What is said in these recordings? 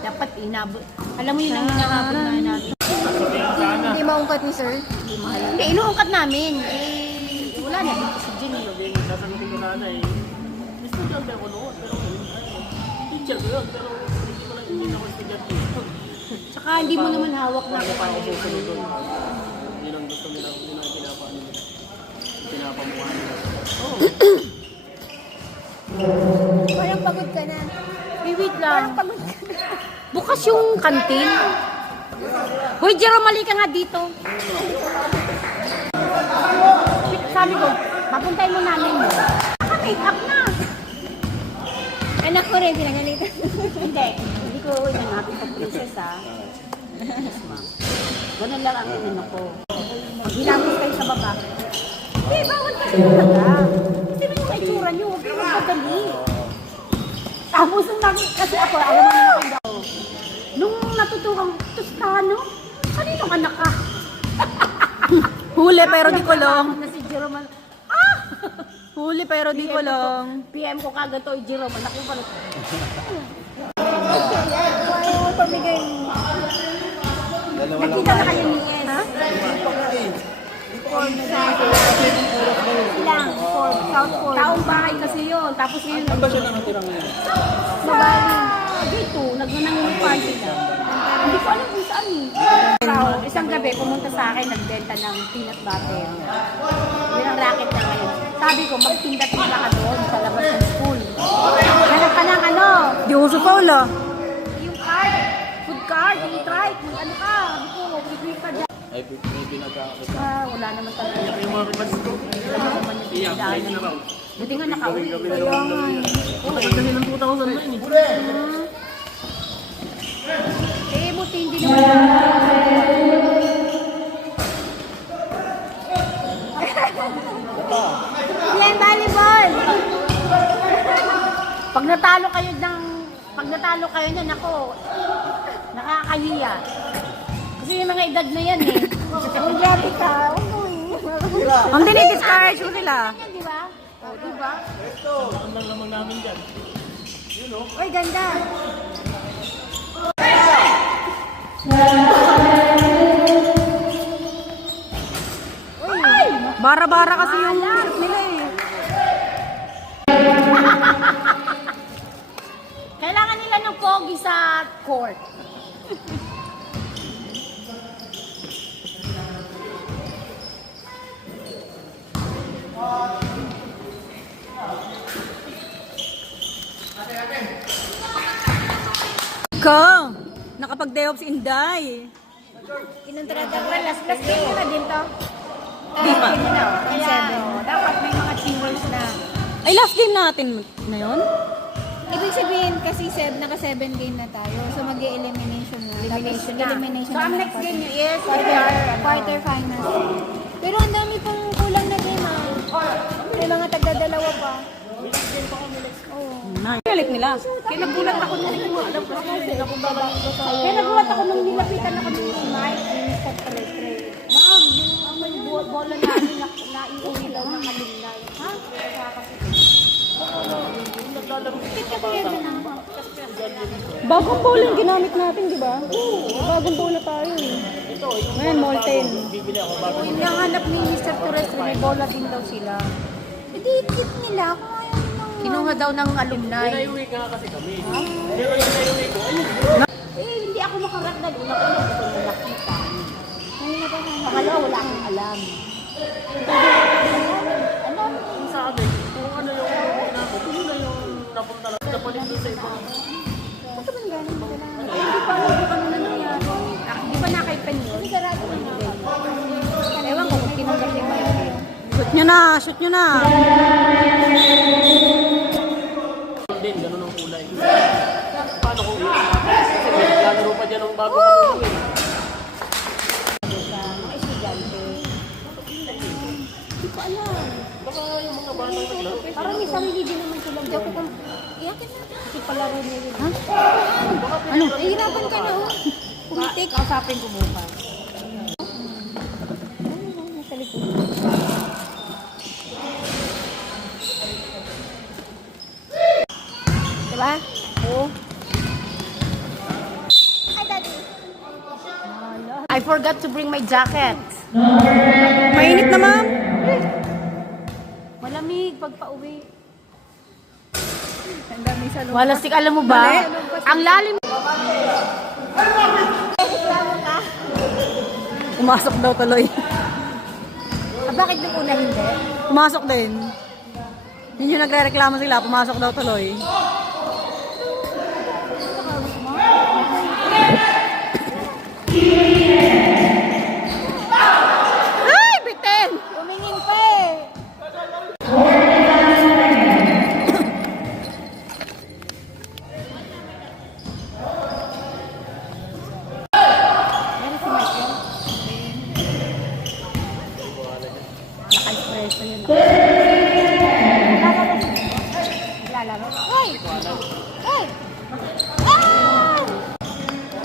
Dapat inabot. Alam mo yun ang hinahabol na natin. Hindi maungkat ni sir. Hindi, inuungkat namin. Wala na dito si Jimmy. Sasagutin ko na estudyante ako noon, pero teacher ko yun, pero hindi na ako estudyante. Tsaka hindi mo naman hawak na Ako pa ako susunod doon. Yun ang gusto nila, yun ang pinapaano nila. Pinapamuha nila. Parang pagod ka na. wait lang. Parang pagod ka na. Bukas yung kantin. Hoy, Jerome, mali ka nga dito. Sabi ko, papuntahin mo namin mo. Naka-take up na. Anak ko rin, pinagalitan. Hindi ko inanapin sa princess, ha. Yes, ma'am. Ganun lang ang inano ko. Pag hinapos kayo sa baba, hindi, bawal kasi talaga. Kasi may mga itsura nyo, huwag kayo magpadali. Tapos nung kasi ako, alam mo naman ako. Nung natutukang Toscano, kanino anak ka? Huli pero di kulong. Na si Jerome, Huli pero di kulong. PM ko kagad to, Jerome, anak ko pala. Parang pamigay. Nakita na kayo ni Es. Ha? Ilang? South Ford. Taong bahay kasi yun. Tapos yun. Saan ba siya nakatira ngayon? Dito, nagnanangin party na. Hindi ko alam kung saan eh. Isang gabi, pumunta sa akin, nagbenta ng peanut butter. Yun ang racket na ngayon. Sabi ko, magtinda-tinda ka doon sa labas ng school. Hanap ka ng ano? Di uso pa ulo. Yung card, food card, i-try, kung ano ka. Sabi ko, bibig ka dyan. Ay, may pinagkakita. Wala naman talaga. Yung mga kapatid ko, Wala naman yung i-apply pinagdaanan. na raw. Buti nga nakauwi. Gabi na naman daw yun. Matagal kasi ng 2009 eh. Buti hindi naman. Yan, volleyball. Pag natalo kayo niyan, ako, nakakahiya. Kasi yung mga edad na yan eh. Ang grabe ka. Ang dinidiscourage mo sila. Yan, di ba? O, di ba? Ang lang lamang namin dyan. Yun o. Uy, ganda. Bara-bara kasi yung shoot nila eh. Kailangan nila ng pogi sa court. Ka! Nakapag-day off si Inday. Kinontrata ko, last game na din to. Di pa. Kaya, dapat may mga teamers na. Ay, last game natin na yun? Ibig sabihin kasi naka 7 game na tayo. So mag-elimination na. Elimination na. Elimination So, ang na next game nyo is quarter final. Pero ang dami pang kulang na game ah. May mga tagdadalawa pa. Galit nila. Kaya nagulat ako nung nilapitan ako nung Mike, ni Mr. Palestre. Ma'am, yung may bola namin naiuwi daw ng alumni. Ha? Bagong bowl yung ginamit natin, di ba? Bagong bowl na tayo eh. Ngayon, molten. Yung nahanap ni Mr. Palestre, may bola din daw sila. Dikit nila kung ayaw nang... Kinuha daw ng alumni. Pinaiuwi nga kasi kami. Pero yung pinaiuwi ko, Hindi ako makaratnag. Una ko lang ito na nakita. Pangalawa, wala akong alam. yung sabi, kung ano yung uwi namin, yun na yung napunta lang. Napalit doon sa ibang. Hindi pa alam kung ano na nangyari. Di ba nakaipan yun? Ewan ko kung tinanggal yung mga yun. Shoot nyo na! Shoot nyo na! Din, ganun ang kulay. Paano kung kasi lalaro pa dyan ng bago ko eh. Mga estudyante. Hindi ko alam. Baka yung mga batang naglaro. Parang may sarili din naman silang joke kung Iyakin na. kasi palaro niya yun. Ha? Ano? Nahihirapan ka na oh. Pumitik. Kausapin ko bukas. Nasa likod. Diba? Oo. I forgot to bring my jacket. Mainit na, ma'am. Malamig pag pauwi. Ang dami sa loob. Walastik, alam mo ba? Ang lalim. Pumasok daw tuloy. Bakit nung una hindi? Pumasok din. Yun yung nagre-reklamo sila, pumasok daw tuloy. Ay, bitin! Tumingin pa eh. Meron si Michael. Naka-espresso yun. Lalabas. Hoy! Hoy! Ah!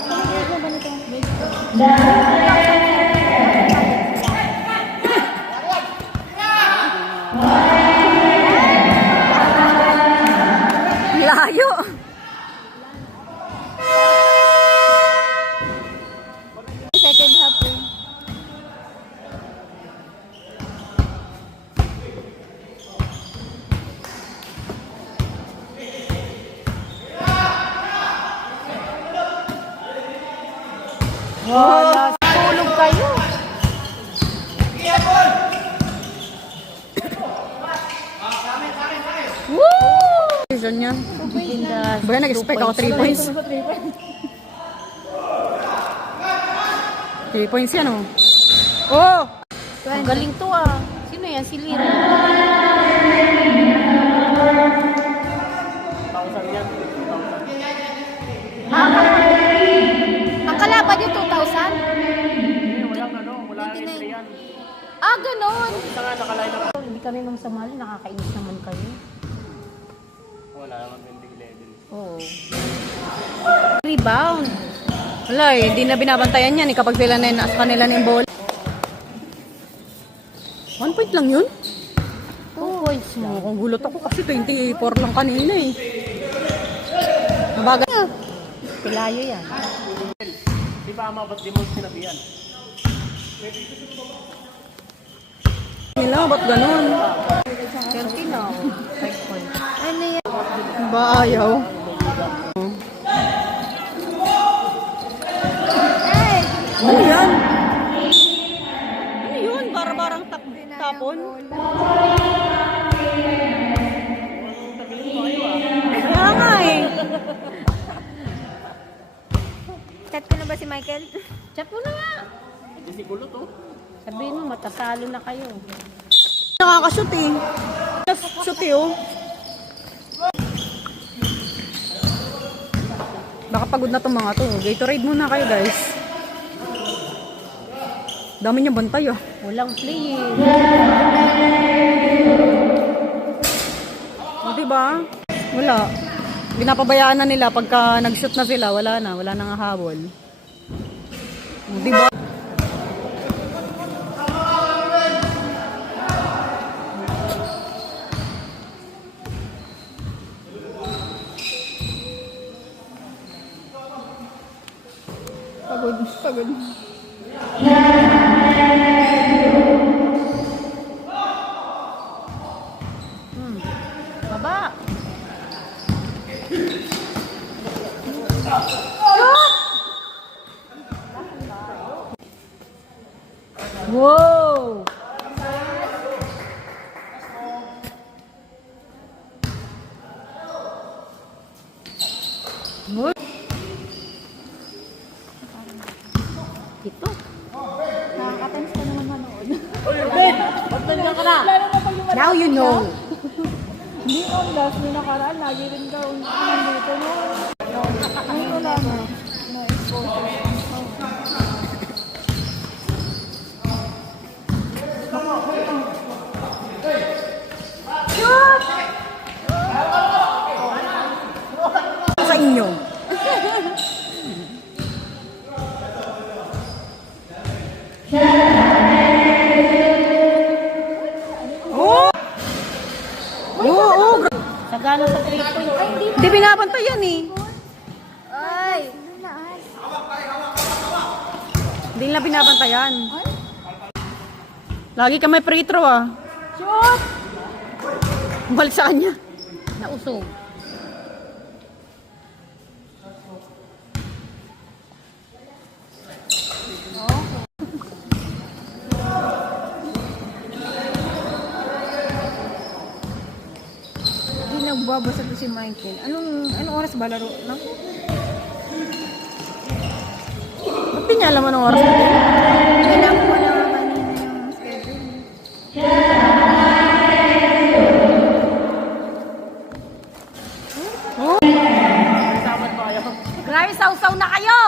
Tumingin mo ba nito? Layo! Second half eh. Wala. Tulog kayo. Woo! Vision niya. Indas. Ba, nag-expect ako 3 points. 3 points yan, oh. Oh! Ang galing to ah. Sino yan? Si Lira. 1,000 yan. 2,000. Ang kalaban yung 2,000? Walang ano, wala entry yan. Ah, ganon. Isa nga nakalay na. Hindi kami magsamali. Nakakainis naman kayo. Wala naman pending level. Oo. Rebound. Wala eh, hindi na binabantayan yan eh kapag sila na nasa kanila na yung bola. 1 point lang yun? 2 points mo. Kung gulot ako kasi 24 lang kanina eh. Mabagal. Pilayo yan. Di ba ama, ba't di mo sinabihan? Nila, ba't ganun? 30 na. 5 points. Ano yan? Ba ayaw? Ay! Ano yan? Ano yun? Para-barang tapon? Kaya nga eh. Chat ko na ba si Michael? Chat mo na nga. Hindi si Kulot oh. Sabihin mo, matasalo na kayo. Nakakashoot eh. Shoot eh oh. Baka pagod na tong mga to. Gatorade muna kayo guys. Dami niya bantay ah. Walang play eh. O diba? Wala. Binapabayaan na nila pagka nag-shoot na sila. Wala na. Wala nang habol. O diba? Pagod. Pagod. Baba. Wow! Ito. Nakakatanis ka naman manood. Oy, Ben! Ba't nandiyan ka na? Lalo na pag yung Now you know. Hindi ko last nung nakaraan, lagi rin daw nandito no. Ngayon wala na. No exposure. Sa inyo. Oh! Oo, Sagana sa 3 points. Ay, hindi. Hindi binabantayan eh. Ay! Hindi nila binabantayan. Lagi ka may free throw ah. Shoot! Balik sa kanya. Nausog. Hindi nagbabasa to si Michael. Anong oras ba laro? No? Ba't di niya alam anong oras natin? Alam ko na kanina yung schedule. Grabe, sausaw na kayo!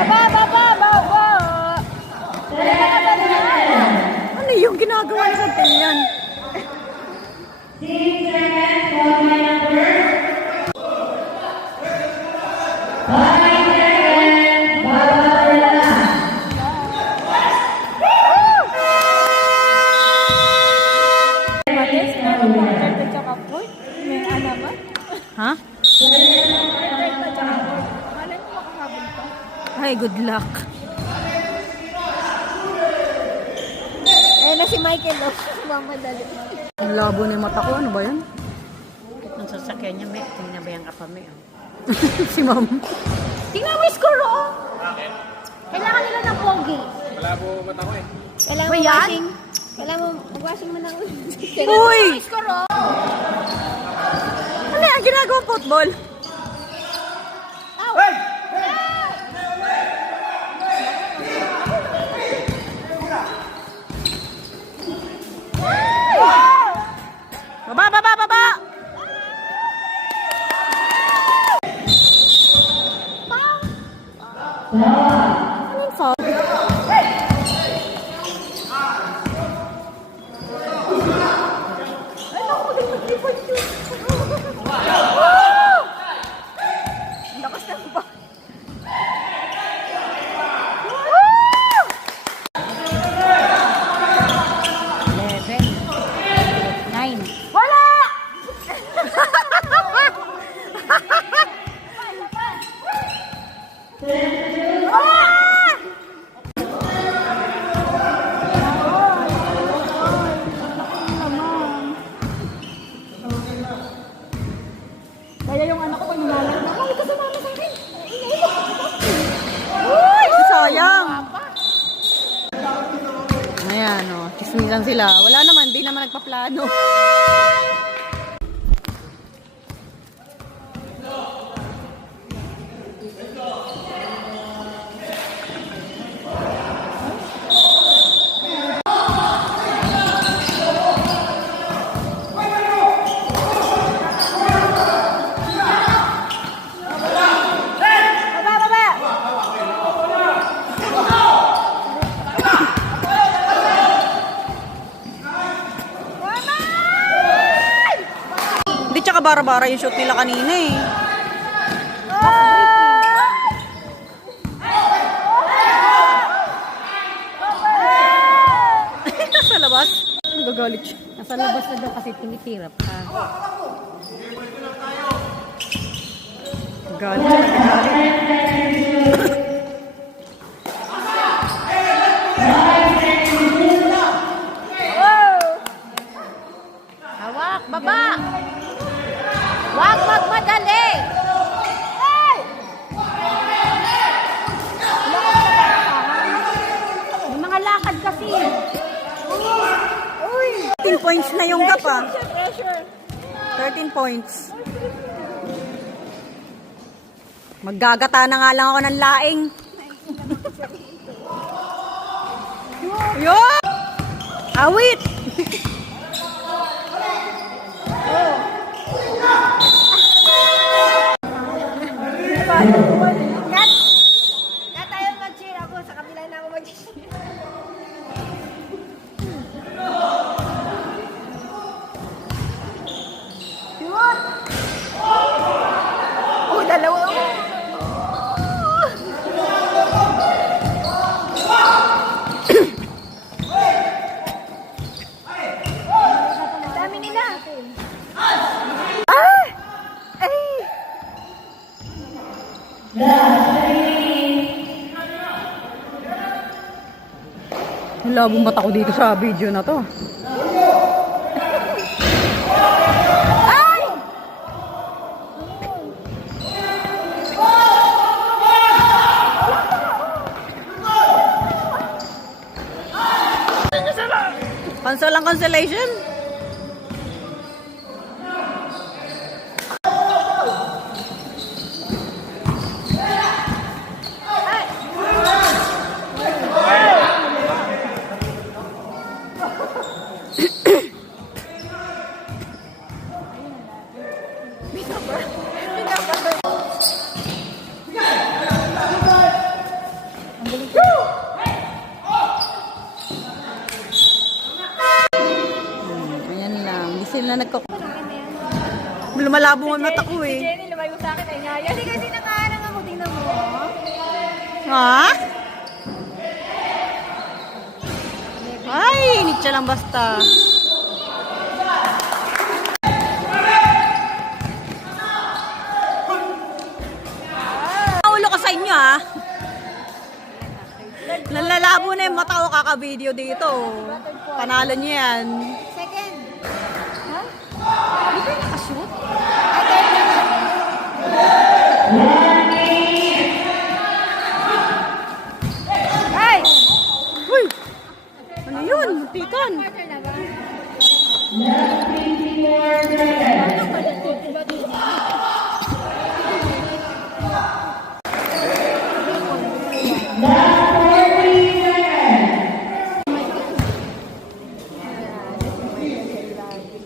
Baba! Ano yung ginagawa sa atin yan? Matis na third at saka fourth. May ano ba? Ha? Third at saka fourth. Malay mo makahabol pa. Ay, good luck. Eh na si Michael oh. Mamadali. Ang labo na yung mata ko. Ano ba yan? Ang sasakyan niya, may tinabayan ka pa, may. Si ma'am. Tingnan mo yung score, oh! Bakit? Kailangan nila ng pogi. Kailangan Ba mo yan? washing. Kailangan mo mag-washing mo ng Uy! Yung score, oh! Ano yan? Ginagawang football? Baba! Ano yung foul? Kaya yung anak ko pag nilalag na, "Mami, kasama sa akin." Uy! Sayang! Ayan, o. Chismisan sila. Wala naman, di naman nagpaplano. Hindi tsaka bara-bara yung shoot nila kanina eh. Nasa labas? Ang gagalit siya. Nasa labas na daw kasi tumitirap ka. Galit siya. Galit. Hawak, baba! Wag magmadali! May mga lakad kasi. 13 points na yung gap ah. Pressure. 13 points. Maggagata na nga lang ako ng laing. Yun! Awit! Kaya tayo mag-cheer ako. Sa kabila na ako mag-cheer. Oh, dalawa. Labong mata ko dito sa video na to. Cancel ang cancellation. Ayan lang. Hindi sila lumalabo ang mata ko eh. Jenny, lumayo sa akin ay ngaya. Hindi kasi nakaharang ako. Tingnan mo. Ha? Ay, init siya lang basta. Ulo ka sa inyo ah. Nalalabo na yung mata ko kaka-video dito. Panalo niyo yan. Second. Ha? Hindi ka nakashoot? Ay! Uy! Ano yun? Muntikan. Partner na ba?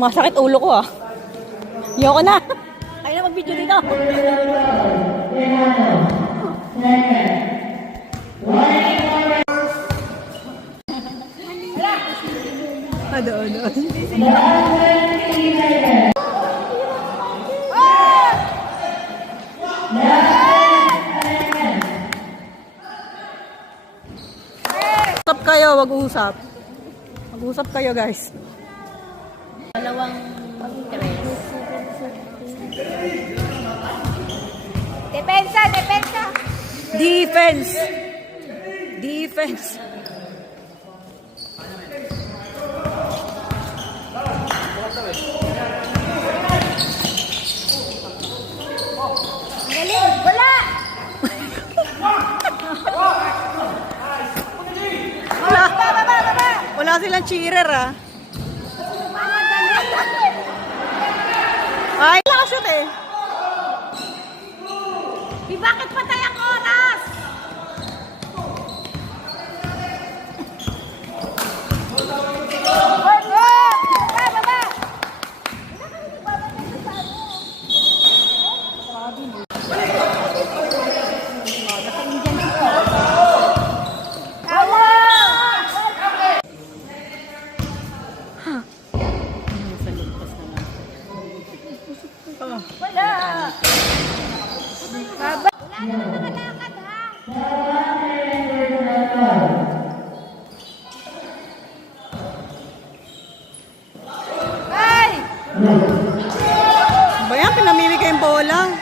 Masakit ulo ko ah. Ayoko na. Ayaw na mag-video dito. Doon. Usap kayo, wag-usap. Mag-usap kayo guys. Dalawang tres. Depensa! Depensa! Defense. Defense. Galing! Wala! Wala. Wala silang cheerer ah. Ay, nakashoot eh. Di bakit patay ang oras? Ba yan? Pinamili kayong bola.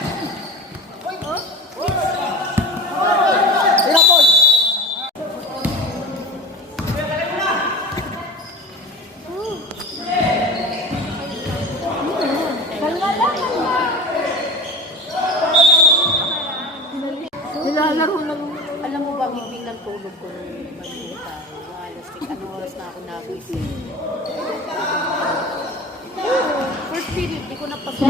Alam mo ba, biglang tulog ko nung maliit tayo. Anong oras na ako nagising? First period, di ko napasok.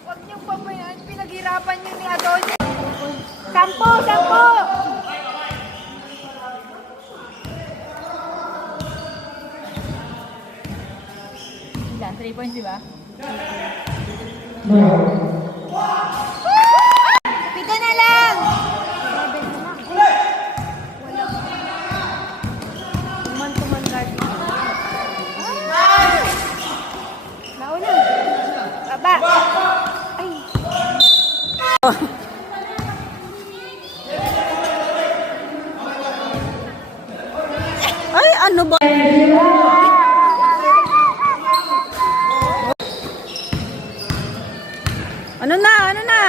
Huwag niyong pabayaan. Pinaghirapan niyo ni Adonis. 10! Ilan? 3 points, di ba? Pito na lang! Tuman guard. Nauna. Baba. Ay. Ano ba? Ano na? Ano na?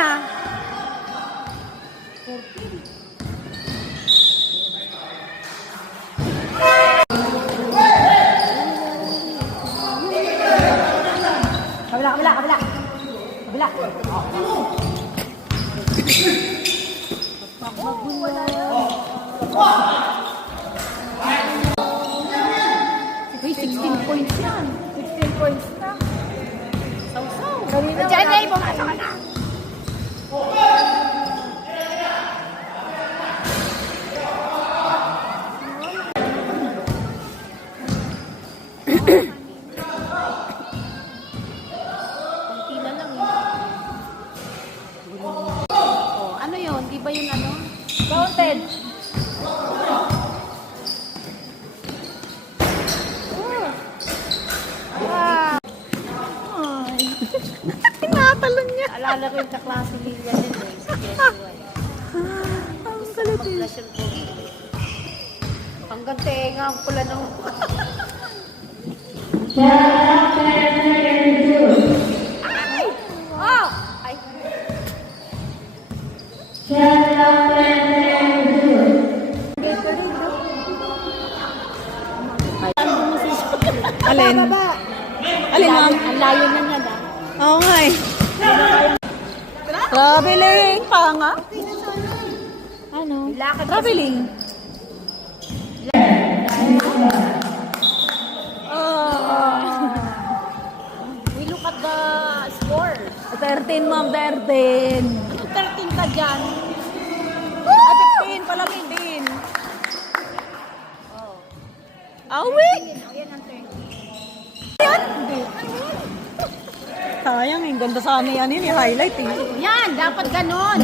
Kabila, kabila, kabila. Kabila. Uy, 16 points yan. 16 points na. Sausaw. Kanina Diyan wala- na, pumasok ka na. Konti na lang eh. Oh, ano yun? Di ba yun ano? Counted. Tinatalon niya. Alala ko yung kaklase ni Ganyan eh. Si Jesua eh. Ang galit eh. Paglasyon ko. Hanggang tenga ang pula ng... Ay! Oh! Ay! Alin? Alin, ma'am? Ang layo na niya na. Oo nga eh. Traveling pa nga. Ano? Lakad kasi. Traveling. We look at the score. 13, ma'am. 13. Ano 13 ka dyan? Ah, 15 pala, 15. Awi! Ayan ang 13. Sayang eh. Ganda sana yan yun. I-highlight eh. Yan, dapat ganon.